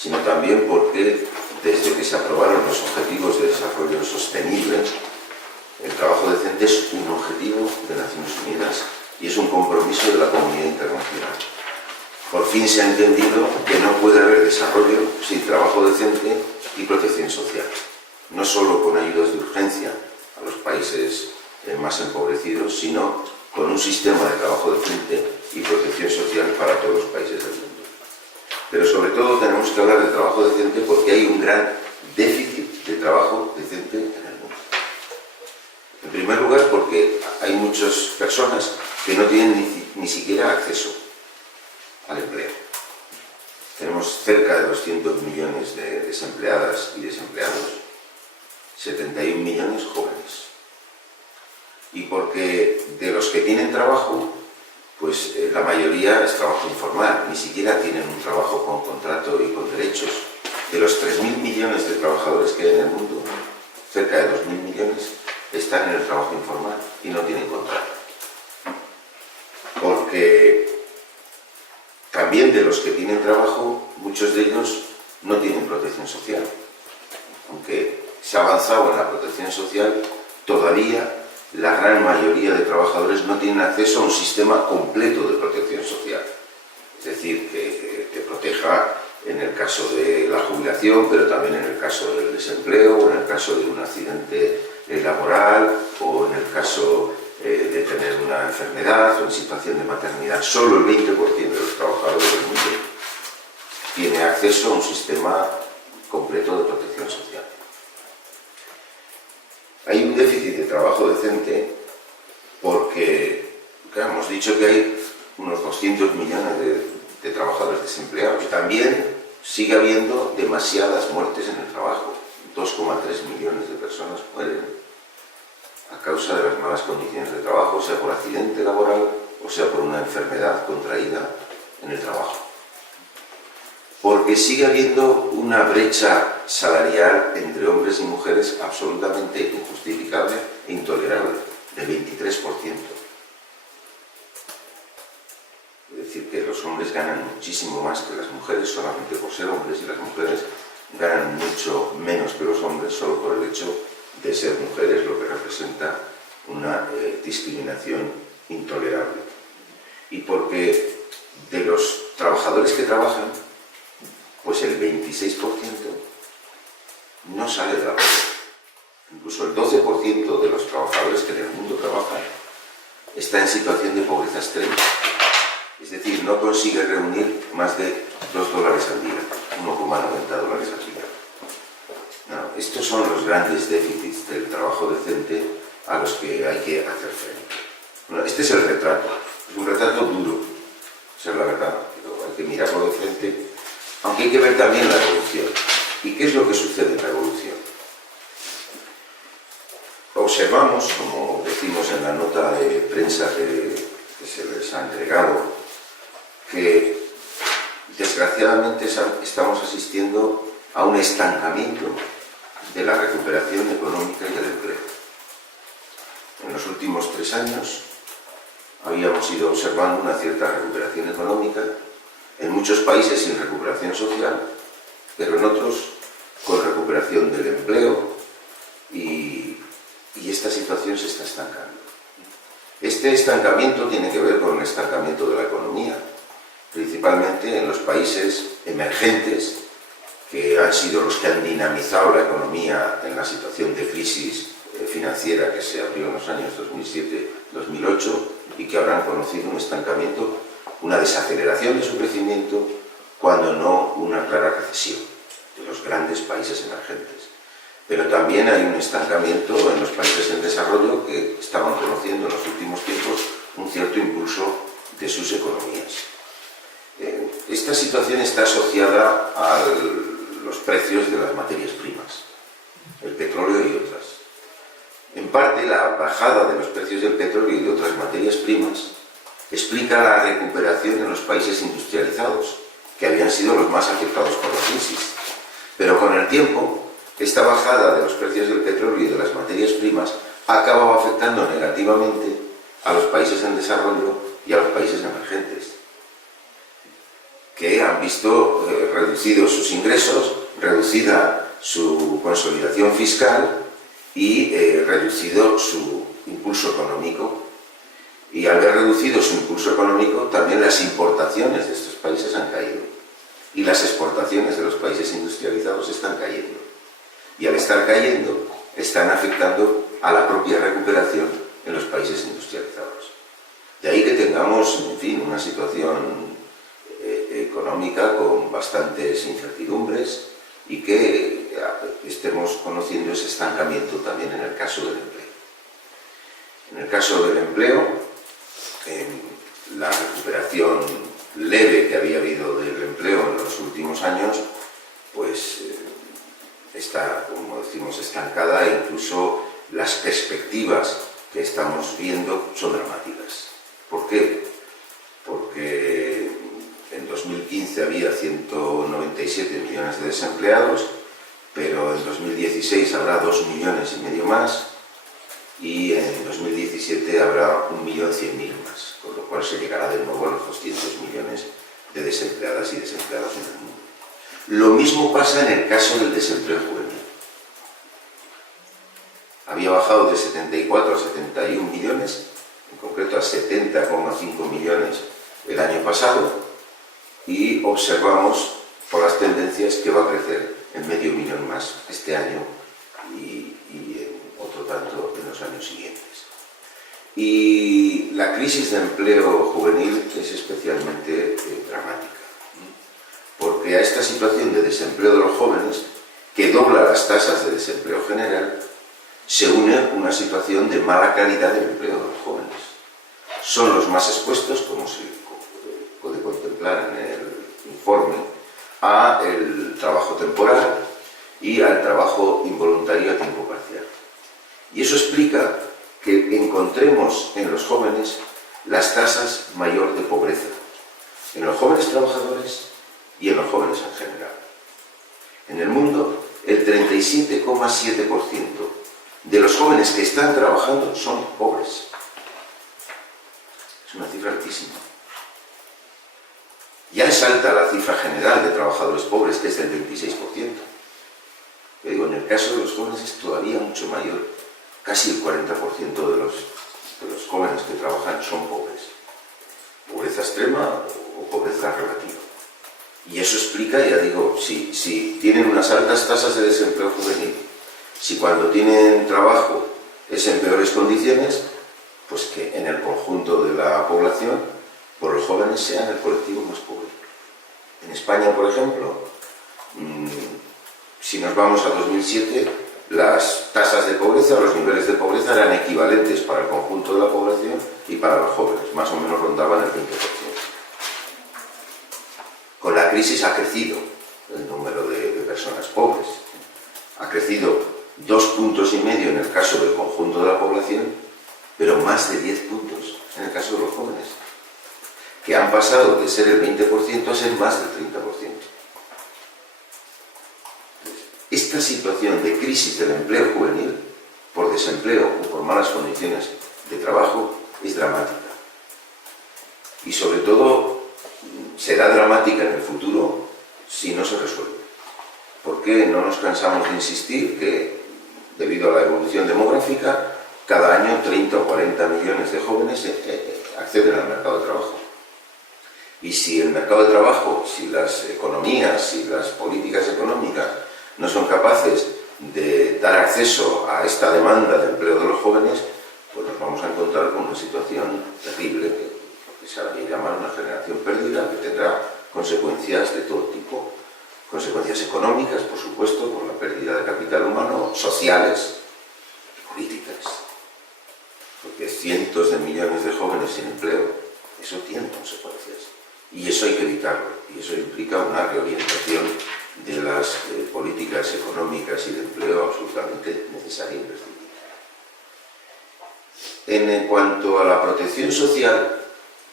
sino también porque desde que se aprobaron los Objetivos de Desarrollo Sostenible, el trabajo decente es un objetivo de Naciones Unidas y es un compromiso de la comunidad internacional. Por fin se ha entendido que no puede haber desarrollo sin trabajo decente y protección social, no solo con ayudas de urgencia a los países más empobrecidos, sino con un sistema de trabajo decente y protección social para todos los países del mundo. Pero sobre todo tenemos que hablar de trabajo decente porque hay un gran déficit de trabajo decente en el mundo. En primer lugar, porque hay muchas personas que no tienen ni siquiera acceso al empleo. Tenemos cerca de 200 millones de desempleadas y desempleados, 71 millones jóvenes. Y porque de los que tienen trabajo, pues la mayoría es trabajo informal, ni siquiera tienen un trabajo con contrato y con derechos. De los 3.000 millones de trabajadores que hay en el mundo, cerca de 2.000 millones están en el trabajo informal y no tienen contrato. Porque también de los que tienen trabajo, muchos de ellos no tienen protección social. Aunque se ha avanzado en la protección social, todavía la gran mayoría de trabajadores no tienen acceso a un sistema completo de protección social. Es decir, que proteja en el caso de la jubilación, pero también en el caso del desempleo, o en el caso de un accidente laboral, o en el caso de tener una enfermedad o en situación de maternidad. Solo el 20% de los trabajadores del mundo tiene acceso a un sistema completo de protección social. Hay un déficit de trabajo decente porque, claro, hemos dicho que hay unos 200 millones de trabajadores desempleados. También sigue habiendo demasiadas muertes en el trabajo. 2,3 millones de personas mueren a causa de las malas condiciones de trabajo, sea por accidente laboral o sea por una enfermedad contraída en el trabajo. Porque sigue habiendo una brecha salarial entre hombres y mujeres absolutamente injustificable e intolerable, del 23%. Es decir, que los hombres ganan muchísimo más que las mujeres solamente por ser hombres y las mujeres ganan mucho menos que los hombres solo por el hecho de ser mujeres, lo que representa una discriminación intolerable. Y porque de los trabajadores que trabajan, pues el 26% no sale de la pobreza. Incluso el 12% de los trabajadores que en el mundo trabajan está en situación de pobreza extrema. Es decir, no consigue reunir más de $2 al día, 1,90 dólares al día. No, estos son los grandes déficits del trabajo decente a los que hay que hacer frente. Bueno, este es el retrato. Es un retrato duro, esa es la verdad, pero hay que mirarlo de frente, aunque hay que ver también la evolución. ¿Y qué es lo que sucede en la evolución? Observamos, como decimos en la nota de prensa que se les ha entregado, que desgraciadamente estamos asistiendo a un estancamiento de la recuperación económica y del empleo. En los últimos 3 años habíamos ido observando una cierta recuperación económica, en muchos países sin recuperación social, pero en otros con recuperación del empleo y esta situación se está estancando. Este estancamiento tiene que ver con el estancamiento de la economía, principalmente en los países emergentes, que han sido los que han dinamizado la economía en la situación de crisis financiera que se abrió en los años 2007-2008 y que ahora han conocido un estancamiento, una desaceleración de su crecimiento, cuando no una clara recesión de los grandes países emergentes. Pero también hay un estancamiento en los países en desarrollo que estaban conociendo en los últimos tiempos un cierto impulso de sus economías. Esta situación está asociada a los precios de las materias primas, el petróleo y otras. En parte, la bajada de los precios del petróleo y de otras materias primas explica la recuperación en los países industrializados, que habían sido los más afectados por la crisis. Pero con el tiempo, esta bajada de los precios del petróleo y de las materias primas ha acabado afectando negativamente a los países en desarrollo y a los países emergentes, que han visto reducidos sus ingresos, reducida su consolidación fiscal y reducido su impulso económico. Y al ver reducido su impulso económico, también las importaciones de estos países han caído. Y las exportaciones de los países industrializados están cayendo. Y al estar cayendo, están afectando a la propia recuperación en los países industrializados. De ahí que tengamos, en fin, una situación económica con bastantes incertidumbres y que estemos conociendo ese estancamiento también en el caso del empleo. En el caso del empleo, la recuperación leve que había habido del empleo en los últimos años, pues está, como decimos, estancada, e incluso las perspectivas que estamos viendo son dramáticas. ¿Por qué? Porque en 2015 había 197 millones de desempleados, pero en 2016 habrá 2,5 millones más, y en 2017 habrá 1.100.000 más, con lo cual se llegará de nuevo a los 200 millones de desempleadas y desempleados en el mundo. Lo mismo pasa en el caso del desempleo juvenil. Había bajado de 74 a 71 millones, en concreto a 70,5 millones el año pasado, y observamos por las tendencias que va a crecer en 500.000 más este año y en otro tanto en los años siguientes. Y la crisis de empleo juvenil es especialmente dramática, porque a esta situación de desempleo de los jóvenes, que dobla las tasas de desempleo general, se une una situación de mala calidad del empleo de los jóvenes. Son los más expuestos, como se puede contemplar en el informe, al trabajo temporal y al trabajo involuntario a tiempo parcial. Y eso explica que encontremos en los jóvenes las tasas mayor de pobreza, en los jóvenes trabajadores y en los jóvenes en general. En el mundo, el 37,7% de los jóvenes que están trabajando son pobres. Es una cifra altísima. Ya es alta la cifra general de trabajadores pobres, que es del 26%. Pero digo, en el caso de los jóvenes es todavía mucho mayor. Casi el 40% de los jóvenes que trabajan son pobres. Pobreza extrema o pobreza relativa. Y eso explica, ya digo, si tienen unas altas tasas de desempleo juvenil, si cuando tienen trabajo es en peores condiciones, pues que en el conjunto de la población, pues los jóvenes sean el colectivo más pobre. En España, por ejemplo, si nos vamos a 2007, las tasas de pobreza, los niveles de pobreza eran equivalentes para el conjunto de la población y para los jóvenes, más o menos rondaban el 20%. Con la crisis ha crecido el número de personas pobres. Ha crecido 2,5 puntos en el caso del conjunto de la población, pero más de 10 puntos en el caso de los jóvenes, que han pasado de ser el 20% a ser más del 30%. Esta situación de crisis del empleo juvenil, por desempleo o por malas condiciones de trabajo, es dramática. Y sobre todo, será dramática en el futuro si no se resuelve. Porque no nos cansamos de insistir que, debido a la evolución demográfica, cada año 30 o 40 millones de jóvenes acceden al mercado de trabajo. Y si el mercado de trabajo, si las economías, si las políticas económicas no son capaces de dar acceso a esta demanda de empleo de los jóvenes, pues nos vamos a encontrar con una situación terrible que se llama una generación perdida, que tendrá consecuencias de todo tipo. Consecuencias económicas, por supuesto, por la pérdida de capital humano, sociales y políticas. Porque cientos de millones de jóvenes sin empleo, eso tiene consecuencias. Y eso hay que evitarlo. Y eso implica una reorientación de las políticas económicas y de empleo absolutamente necesaria e imprescindible. En cuanto a la protección social,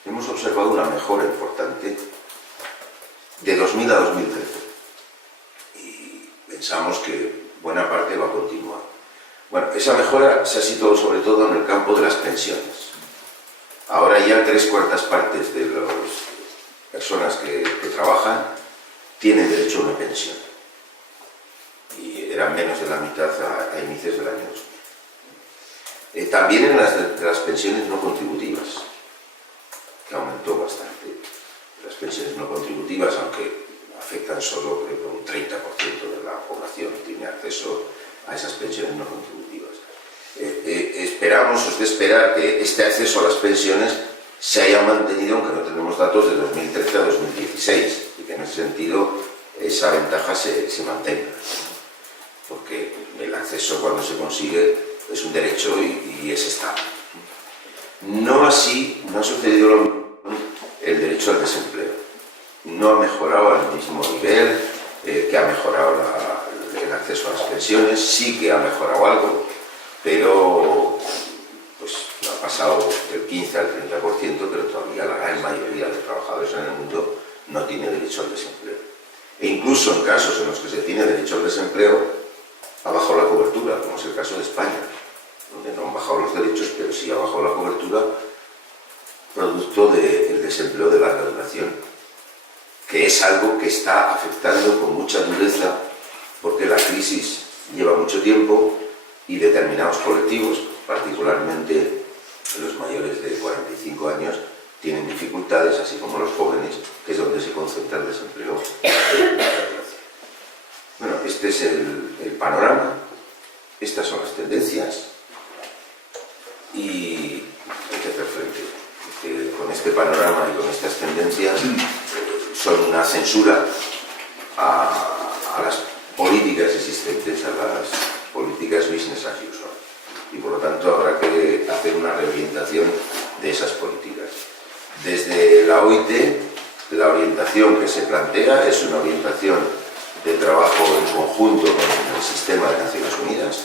hemos observado una mejora importante de 2000 a 2013. Y pensamos que buena parte va a continuar. Bueno, esa mejora se ha situado sobre todo en el campo de las pensiones. Ahora ya 3/4 partes de los personas que trabajan tienen derecho a una pensión. Y eran menos de la mitad a inicios del año 2000. También en las pensiones no contributivas, que aumentó bastante. Las pensiones no contributivas, aunque afectan solo, creo que un 30% de la población tiene acceso a esas pensiones no contributivas. Esperamos, es de esperar que este acceso a las pensiones se haya mantenido, aunque no tenemos datos de 2013 a 2016, y que en ese sentido esa ventaja se mantenga, porque el acceso cuando se consigue es un derecho y es estable. No así, no ha sucedido lo mismo con el derecho al desempleo. No ha mejorado al mismo nivel que ha mejorado el acceso a las pensiones, sí que ha mejorado algo, pero pues ha pasado del 15 al 30%, pero todavía la gran mayoría de trabajadores en el mundo no tiene derecho al desempleo. E incluso en casos en los que se tiene derecho al desempleo, ha bajado la cobertura, como es el caso de España, donde no han bajado los derechos, pero sí ha bajado la cobertura, producto del desempleo de larga duración, que es algo que está afectando con mucha dureza, porque la crisis lleva mucho tiempo y determinados colectivos, particularmente los mayores de 45 años, tienen dificultades, así como los jóvenes, que es donde se concentra el desempleo de larga duración. Bueno, este es el panorama, estas son las tendencias y hay que hacer frente. Con este panorama y con estas tendencias son una censura a las políticas existentes, a las políticas business as usual. Y por lo tanto habrá que hacer una reorientación de esas políticas. Desde la OIT, la orientación que se plantea es una orientación de trabajo en conjunto con el sistema de Naciones Unidas.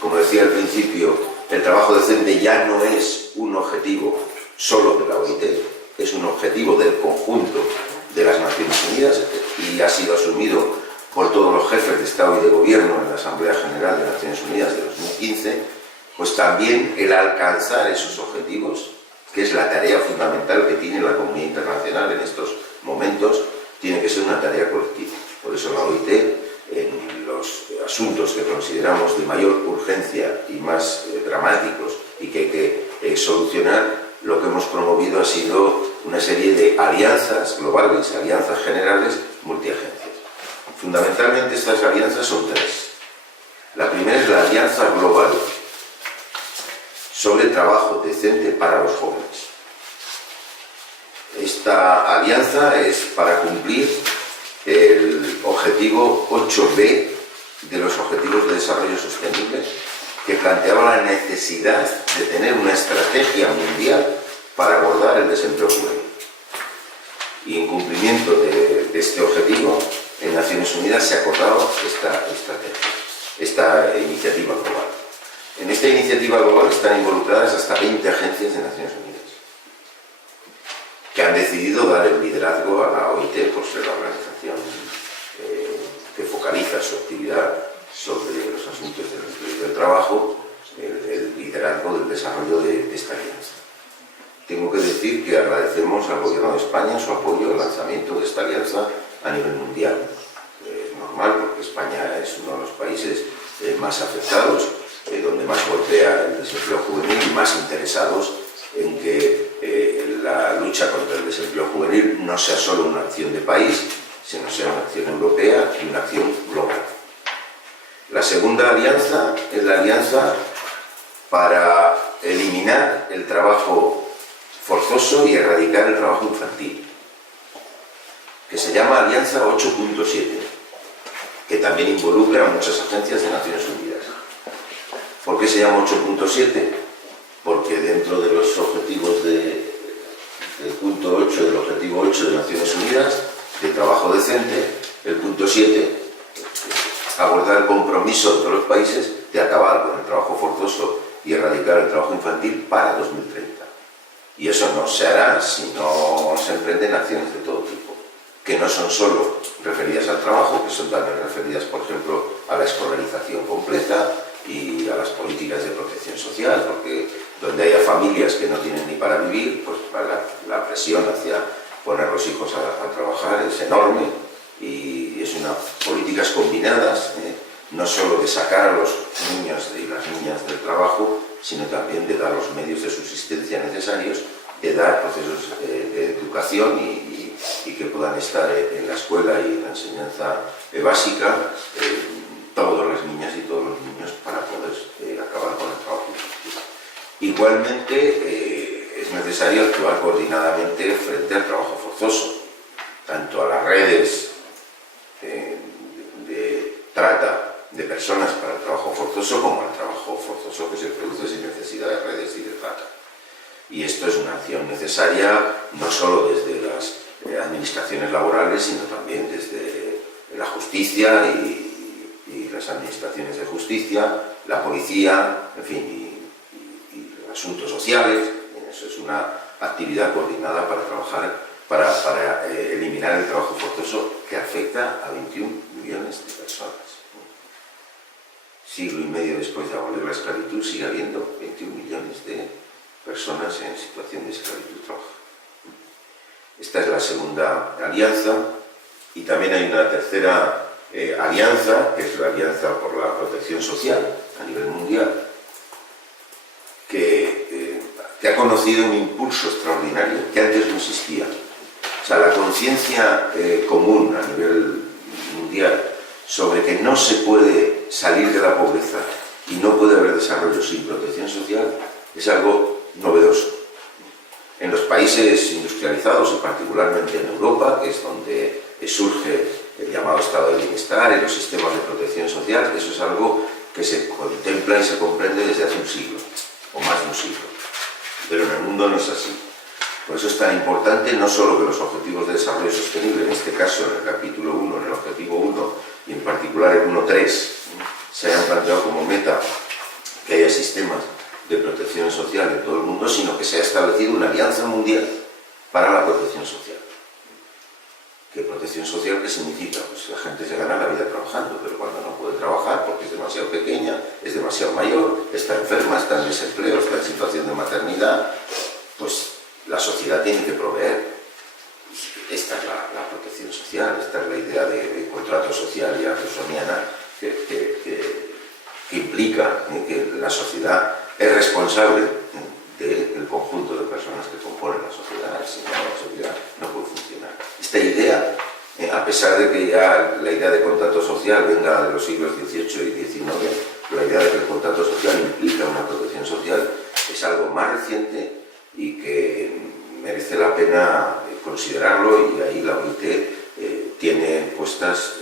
Como decía al principio, el trabajo decente ya no es un objetivo solo de la OIT, es un objetivo del conjunto de las Naciones Unidas y ha sido asumido por todos los jefes de Estado y de Gobierno en la Asamblea General de Naciones Unidas de 2015, pues también el alcanzar esos objetivos, que es la tarea fundamental que tiene la comunidad internacional en estos momentos, tiene que ser una tarea colectiva. Por eso la OIT, en los asuntos que consideramos de mayor urgencia y más dramáticos y que hay que solucionar, lo que hemos promovido ha sido una serie de alianzas globales, alianzas generales, multiagencias. Fundamentalmente estas alianzas son tres. La primera es la alianza global sobre trabajo decente para los jóvenes. Esta alianza es para cumplir el objetivo 8B de los Objetivos de Desarrollo Sostenible, que planteaba la necesidad de tener una estrategia mundial para abordar el desempleo juvenil. Y en cumplimiento de este objetivo, en Naciones Unidas se ha acordado esta estrategia, esta iniciativa global. En esta iniciativa global están involucradas hasta 20 agencias de Naciones Unidas, que han decidido dar el liderazgo a la OIT por ser la organización que focaliza su actividad sobre los asuntos del trabajo, el liderazgo del desarrollo de esta alianza. Tengo que decir que agradecemos al Gobierno de España su apoyo al lanzamiento de esta alianza a nivel mundial. Es normal porque España es uno de los países más afectados, donde más golpea el desempleo juvenil y más interesados en que la lucha contra el desempleo juvenil no sea solo una acción de país, sino sea una acción europea y una acción global. La segunda alianza es la alianza para eliminar el trabajo forzoso y erradicar el trabajo infantil, que se llama Alianza 8.7, que también involucra a muchas agencias de Naciones Unidas. ¿Por qué se llama 8.7? Porque dentro de los objetivos del punto 8, del objetivo 8 de Naciones Unidas, de trabajo decente, el punto 7 abordar el compromiso de todos los países de acabar con el trabajo forzoso y erradicar el trabajo infantil para 2030. Y eso no se hará si no se emprenden acciones de todo tipo, que no son solo referidas al trabajo, que son también referidas, por ejemplo, a la escolarización completa y a las políticas de protección social, porque donde haya familias que no tienen ni para vivir, pues la presión hacia poner los hijos a trabajar es enorme y es unas políticas combinadas, no solo de sacar a los niños y las niñas del trabajo, sino también de dar los medios de subsistencia necesarios, de dar procesos de educación y que puedan estar en la escuela y en la enseñanza básica todas las niñas y todos los niños para poder acabar con el trabajo infantil. Igualmente es necesario actuar coordinadamente frente al trabajo forzoso, tanto a las redes de trata de personas para el trabajo forzoso como al trabajo forzoso que se produce sin necesidad de redes y de trata. Y esto es una acción necesaria no solo desde las administraciones laborales, sino también desde la justicia y las administraciones de justicia, la policía, en fin, y los asuntos sociales. Eso es una actividad coordinada para trabajar, para eliminar el trabajo forzoso que afecta a 21 millones de personas. Siglo y medio después de abolir la esclavitud sigue habiendo 21 millones de personas en situación de esclavitud trabajando. Esta es la segunda alianza y también hay una tercera alianza, que es la Alianza por la Protección Social a nivel mundial, que ha conocido un impulso extraordinario que antes no existía. O sea, la conciencia común a nivel mundial sobre que no se puede salir de la pobreza y no puede haber desarrollo sin protección social es algo novedoso. En los países industrializados y particularmente en Europa, que es donde surge el llamado estado de bienestar y los sistemas de protección social, eso es algo que se contempla y se comprende desde hace un siglo, o más de un siglo. Pero en el mundo no es así. Por eso es tan importante no solo que los objetivos de desarrollo sostenible, en este caso en el capítulo 1, en el objetivo 1, y en particular el 1.3, se hayan planteado como meta que haya sistemas de protección social en todo el mundo, sino que se ha establecido una alianza mundial para la protección social. ¿Qué protección social qué significa? Pues la gente se gana la vida trabajando, pero cuando no puede trabajar porque es demasiado pequeña, es demasiado mayor, está enferma, está en desempleo, está en situación de maternidad, pues la sociedad tiene que proveer. Esta es la protección social, esta es la idea de contrato social y artesaniana que implica que la sociedad es responsable del conjunto de personas que componen la sociedad, si no la sociedad no puede funcionar. Esta idea, a pesar de que ya la idea de contrato social venga de los siglos XVIII y XIX, la idea de que el contrato social implica una protección social es algo más reciente y que merece la pena considerarlo, y ahí la OIT tiene puestas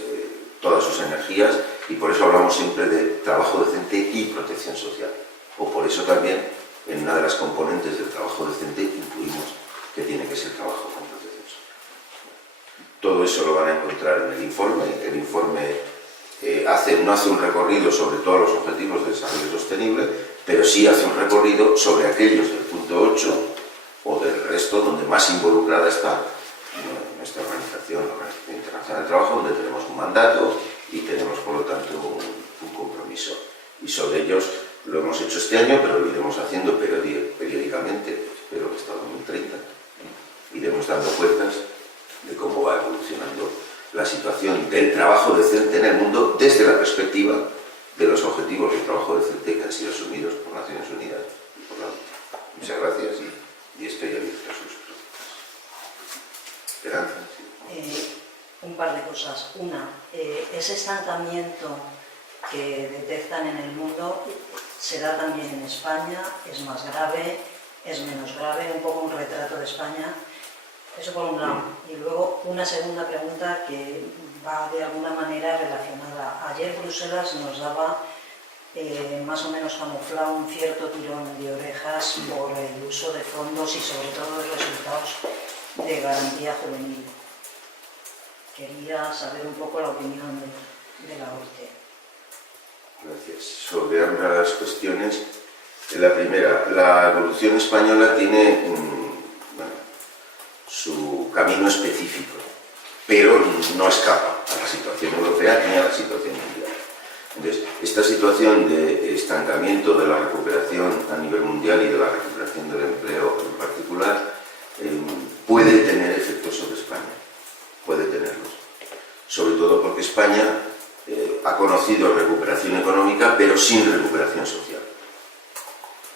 todas sus energías, y por eso hablamos siempre de trabajo decente y protección social. O por eso también en una de las componentes del trabajo decente incluimos que tiene que ser trabajo con protección social. Todo eso lo van a encontrar en el informe. El informe no hace un recorrido sobre todos los objetivos de desarrollo sostenible, pero sí hace un recorrido sobre aquellos del punto 8 o del resto donde más involucrada está nuestra organización, la Organización Internacional del Trabajo, donde tenemos un mandato y tenemos por lo tanto un compromiso. Y sobre ellos lo hemos hecho este año, pero lo iremos haciendo periódicamente, espero que hasta 2030. Iremos dando cuentas de cómo va evolucionando la situación del trabajo decente en el mundo desde la perspectiva de los objetivos del trabajo decente que han sido asumidos por Naciones Unidas y por la ONU. Muchas gracias y estoy abierto a sus preguntas. Esperanza. Sí. Un par de cosas. Una, ese estancamiento que detectan en el mundo se da también en España, es más grave, es menos grave, un poco un retrato de España. Eso por un lado. Y luego una segunda pregunta que va de alguna manera relacionada. Ayer Bruselas nos daba más o menos camuflado un cierto tirón de orejas por el uso de fondos y sobre todo de resultados de garantía juvenil. Quería saber un poco la opinión de la OIT. Gracias. Sobre ambas cuestiones, la primera, la evolución española tiene su camino específico, pero no escapa a la situación europea ni a la situación mundial. Entonces, esta situación de estancamiento de la recuperación a nivel mundial y de la recuperación del empleo en particular puede puede tener efectos sobre España, puede tenerlos. Sobre todo porque España ha conocido recuperación económica, pero sin recuperación social.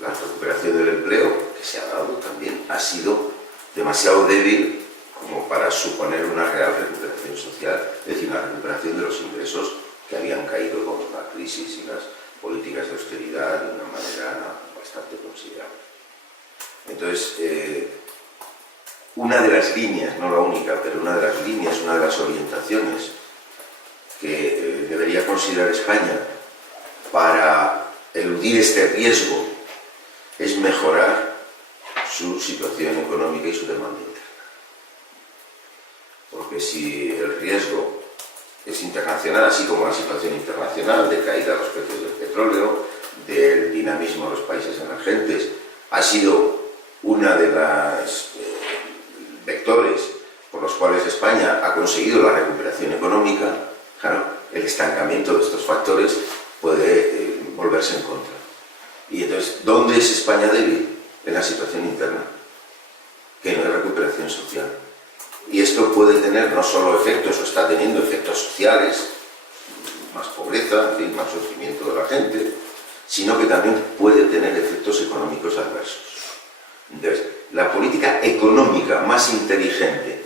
La recuperación del empleo, que se ha dado también, ha sido demasiado débil como para suponer una real recuperación social, es decir, una recuperación de los ingresos que habían caído con la crisis y las políticas de austeridad de una manera bastante considerable. Entonces, una de las líneas, no la única, pero una de las líneas, una de las orientaciones que debería considerar España para eludir este riesgo es mejorar su situación económica y su demanda interna. Porque si el riesgo es internacional, así como la situación internacional de caída de los precios del petróleo, del dinamismo de los países emergentes, ha sido una de las vectores por los cuales España ha conseguido la recuperación económica, claro, el estancamiento de estos factores puede volverse en contra. Y entonces, ¿dónde es España débil? En la situación interna, que no hay recuperación social. Y esto puede tener no solo efectos, o está teniendo efectos sociales, más pobreza, en fin, más sufrimiento de la gente, sino que también puede tener efectos económicos adversos. Entonces, la política económica más inteligente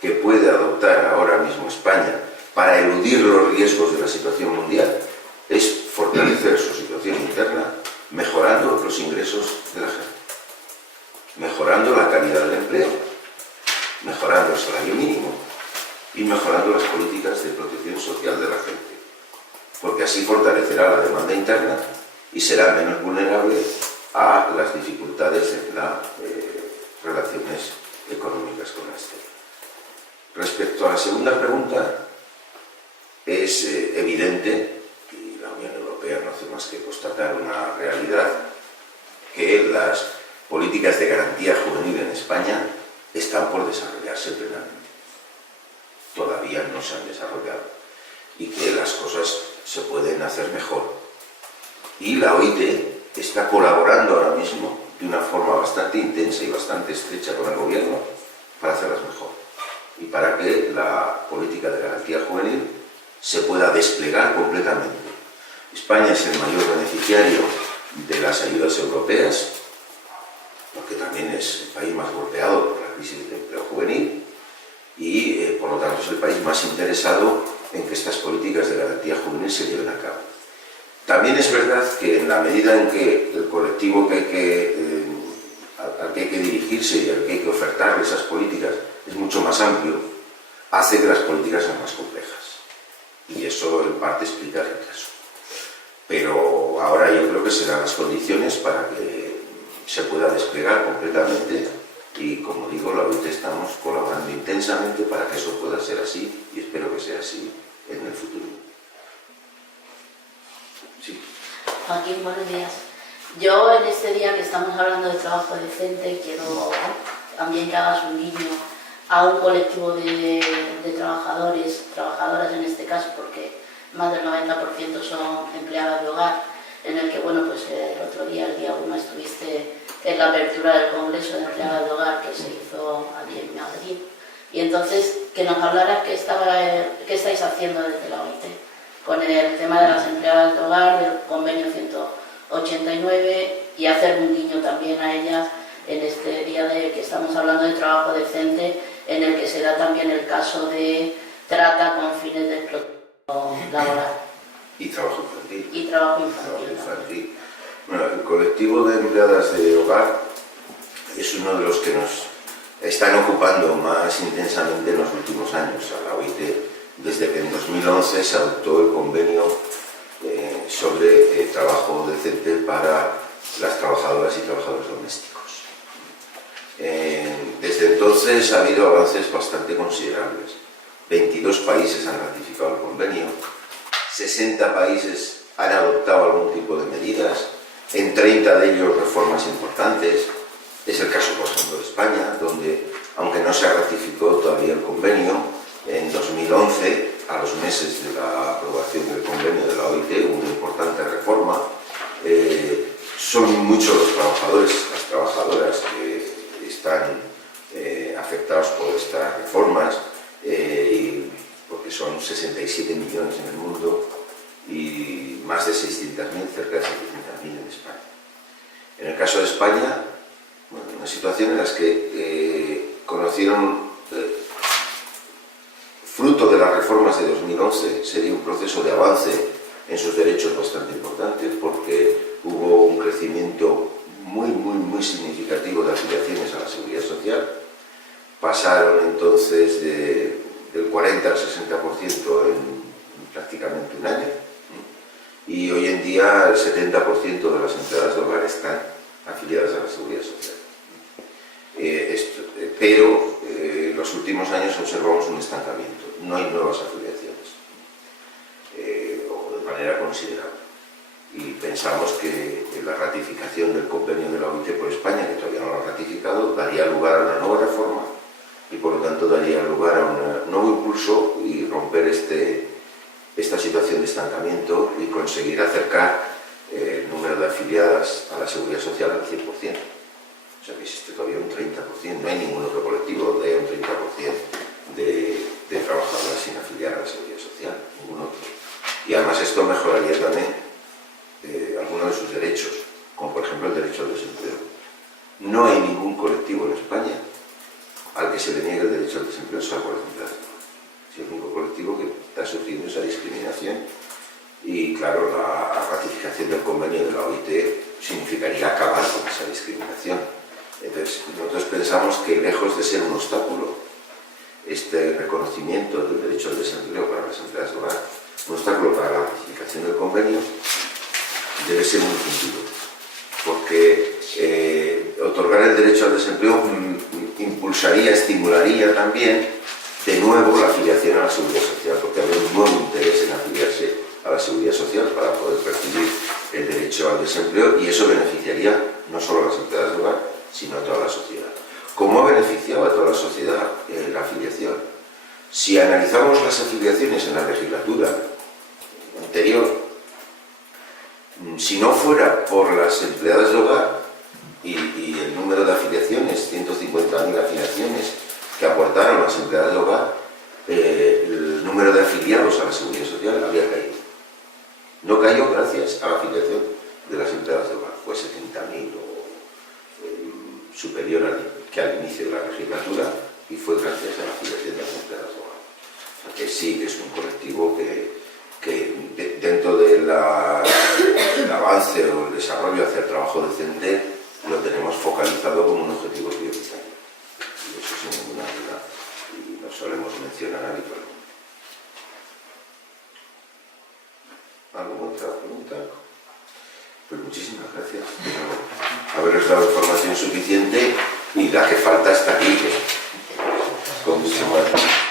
que puede adoptar ahora mismo España para eludir los riesgos de la situación mundial es fortalecer su situación interna, mejorando los ingresos de la gente, mejorando la calidad del empleo, mejorando el salario mínimo y mejorando las políticas de protección social de la gente, porque así fortalecerá la demanda interna y será menos vulnerable a las dificultades en las relaciones económicas con la exterior. Respecto a la segunda pregunta, es evidente, y la Unión Europea no hace más que constatar una realidad, que las políticas de garantía juvenil en España están por desarrollarse plenamente. Todavía no se han desarrollado y que las cosas se pueden hacer mejor. Y la OIT está colaborando ahora mismo de una forma bastante intensa y bastante estrecha con el gobierno para hacerlas mejor y para que la política de garantía juvenil se pueda desplegar completamente. España es el mayor beneficiario de las ayudas europeas, porque también es el país más golpeado por la crisis de empleo juvenil y por lo tanto es el país más interesado en que estas políticas de garantía juvenil se lleven a cabo. También es verdad que en la medida en que el colectivo al que hay que dirigirse y al que hay que ofertar esas políticas es mucho más amplio, hace que las políticas sean más complejas. Y eso en parte explica el retraso. Pero ahora yo creo que se dan las condiciones para que se pueda desplegar completamente y, como digo, la OIT estamos colaborando intensamente para que eso pueda ser así y espero que sea así en el futuro. Sí. Joaquín, buenos días. Yo en este día que estamos hablando de trabajo decente quiero también que hagas un guiño a un colectivo de trabajadores, trabajadoras en este caso, porque más del 90% son empleadas de hogar, en el que, bueno, pues el otro día, el día 1, estuviste en la apertura del Congreso de Empleadas de Hogar que se hizo allí en Madrid. Y entonces, que nos hablaras qué estáis haciendo desde la OIT con el tema de las empleadas de hogar, del convenio 189, y hacer un guiño también a ellas en este día de que estamos hablando de trabajo decente, en el que se da también el caso de trata con fines de explotación laboral. Y trabajo infantil. Y trabajo infantil. Bueno, el colectivo de empleadas de hogar es uno de los que nos están ocupando más intensamente en los últimos años a la OIT, desde que en 2011 se adoptó el convenio sobre trabajo decente para las trabajadoras y trabajadores domésticos. Desde entonces ha habido avances bastante considerables. 22 países han ratificado el convenio, 60 países han adoptado algún tipo de medidas, en 30 de ellos reformas importantes. Es el caso, por ejemplo, de España, donde, aunque no se ratificó todavía el convenio, en 2011, a los meses de la aprobación del convenio de la OIT, hubo una importante reforma. Son muchos los trabajadores, las trabajadoras que están afectadas son 67 millones en el mundo y más de 600.000, cerca de 700.000 en España. En el caso de España, bueno, una situación en la que conocieron, fruto de las reformas de 2011, sería un proceso de avance en sus derechos bastante importante, porque hubo un crecimiento muy significativo de afiliaciones a la Seguridad Social. Pasaron entonces del 40 al 60% en prácticamente un año, y hoy en día el 70% de las empleadas de hogar están afiliadas a la Seguridad Social. Pero en los últimos años observamos un estancamiento, no hay nuevas afiliaciones, o de manera considerable. Y pensamos que la ratificación del convenio de la OIT por España, que todavía no lo ha ratificado, daría lugar a una nueva reforma y por lo tanto daría lugar a un nuevo impulso y romper esta situación de estancamiento y conseguir acercar el número de afiliadas a la Seguridad Social al 100%. O sea que existe todavía un 30%, no hay ningún otro colectivo donde haya un 30% de trabajadoras sin afiliar a la Seguridad Social, ningún otro. Y además esto mejoraría también algunos de sus derechos, como por ejemplo el derecho al desempleo. No hay ningún colectivo en España al que se le niegue el derecho al desempleo, salvo las empleadas. Es el único colectivo que está sufriendo esa discriminación y claro, la ratificación del convenio de la OIT significaría acabar con esa discriminación. Entonces, nosotros pensamos que lejos de ser un obstáculo, este reconocimiento del derecho al desempleo para las empleadas de hogar, un obstáculo para la ratificación del convenio, debe ser muy sentido, porque otorgar el derecho al desempleo impulsaría, estimularía también de nuevo la afiliación a la Seguridad Social, porque habría un nuevo interés en afiliarse a la Seguridad Social para poder percibir el derecho al desempleo, y eso beneficiaría no solo a las empleadas de hogar, sino a toda la sociedad. ¿Cómo ha beneficiado a toda la sociedad la afiliación? Si analizamos las afiliaciones en la legislatura anterior, si no fuera por las empleadas de hogar y el número de afiliaciones, 150.000 afiliaciones que aportaron las empleadas de hogar, el número de afiliados a la Seguridad Social habría caído. No cayó gracias a la afiliación de las empleadas de hogar, fue 70.000 o superior que al inicio de la legislatura, y fue gracias a la afiliación de las empleadas de hogar. O sea que sí, es un colectivo que dentro del avance o el desarrollo hacia el trabajo decente lo tenemos focalizado como un objetivo prioritario. Y eso sin ninguna duda, y lo solemos mencionar habitualmente. ¿Alguna otra pregunta? Pues muchísimas gracias por haberos dado información suficiente, y la que falta está aquí, con mucho más.